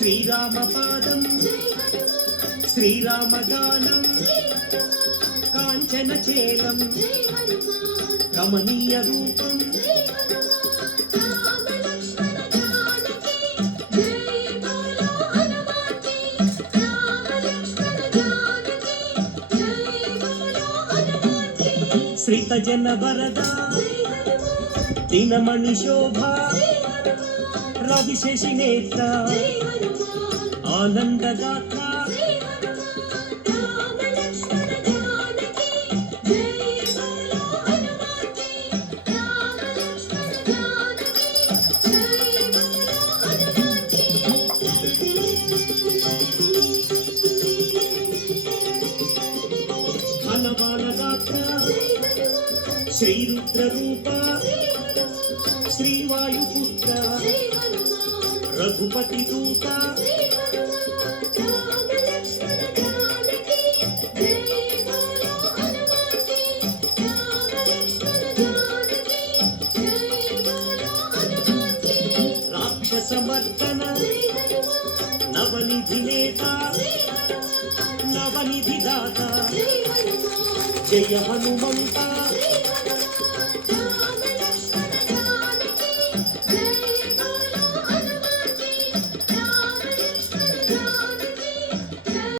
శ్రీరామ పాదం శ్రీరామ గానం కాంచన చేలం కమనీయ రూపం శ్రీత జన వరద దినమణి శోభ రవి శశి నేత్ర ఆనందదాత శ్రీరుద్ర రూప శ్రీవాయుపుత్ర రఘుపతి దూత రాక్షసమర్దన నవనిధి నేత నవనిధి దాత జయ హనుమంత